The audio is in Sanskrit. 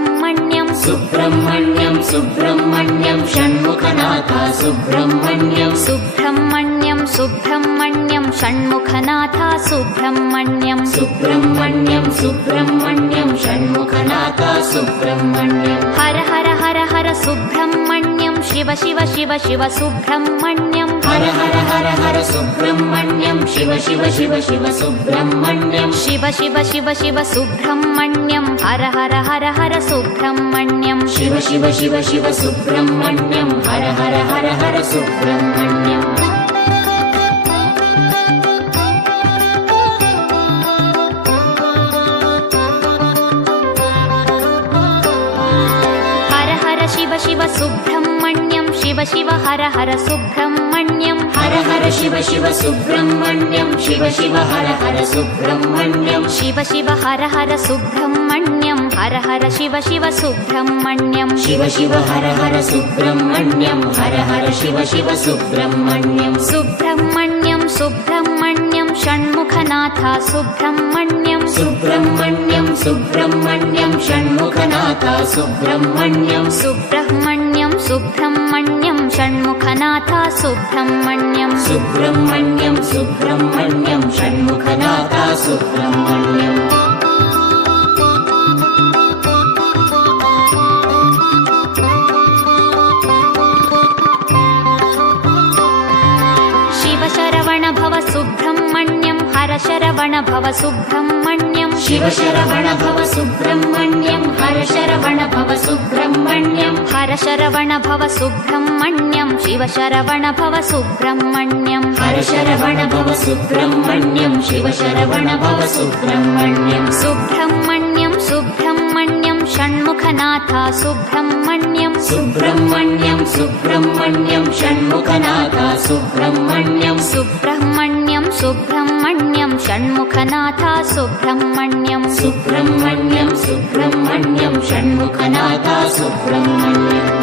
सुब्रह्मण्यं सुब्रह्मण्यं सुब्रह्मण्यं षण्मुखनाथ सुब्रह्मण्यं सुब्रह्मण्यं सुब्रह्मण्यं षण्मुखनाथ सुब्रह्मण्यं सुब्रह्मण्यं सुब्रह्मण्यं षण्मुखनाथ सुब्रह्मण्यं हर हर हर हर सुब्रह्मण्यं शिव शिव शिव शिव सुब्रह्मण्यं हर हर हर हर सुब्रह्मण्यं शिव शिव शिव शिव सुब्रह्मण्यं शिव शिव शिव शिव सुब्रह्मण्यं हर हर हर हर सुब्रह्मण्यं शिव शिव शिव शिव सुब्रह्मण्यं हर हर हर हर सुब्रह्मण्यं हर हर शिव शिव सुब्रह्मण्यं शिव शिव हर हर सुब्रह्मण्यं हर हर शिव शिव सुब्रह्मण्यं शिव शिव हर हर सुब्रह्मण्यं शिव शिव हर हर सुब्रह्मण्यं हर हर शिव शिव सुब्रह्मण्यं शिव शिव हर हर सुब्रह्मण्यं हर हर शिव शिव सुब्रह्मण्यं सुब्रह्मण्यं सुब्रह्मण्यं षण्मुखनाथ सुब्रह्मण्यं सुब्रह्मण्यं सुब्रह्मण्यं षण्मुखनाथ सुब्रह्मण्यं सुब्रह्मण्यं सुब्रह्मण्यं षण्मुखनाथ सुब्रह्मण्यं सुब्रह्मण्यं सुब्रह्मण्यं षण्मुखनाथ सुब्रह्मण्यं शिव शरवण भव सुब्रह्मण्यं हर शरवण भव सुब्रह्मण्यं शिव शरवण भव सुब्रह्मण्यं हर शरवण भव सुब्रह्मण्यं हर शरवण भव सुब्रह्मण्यं शिव शरवण भव सुब्रह्मण्यं हर शरवण भव सुब्रह्मण्यं शिव शरवण भव सुब्रह्मण्यं सुब्रह्मण्यं सुब्रह्मण्यं षण्मुखनाथ सुब्रह्मण्यं सुब्रह्मण्यं सुब्रह्मण्यं षण्मुखनाथ सुब्रह्मण्यं सुब्रह्मण्यं सुब्रह्मण्यं षण्मुखनाथ सुब्रह्मण्यं सुब्रह्मण्यं सुब्रह्मण्यं षण्मुखनाथ सुब्रह्मण्यं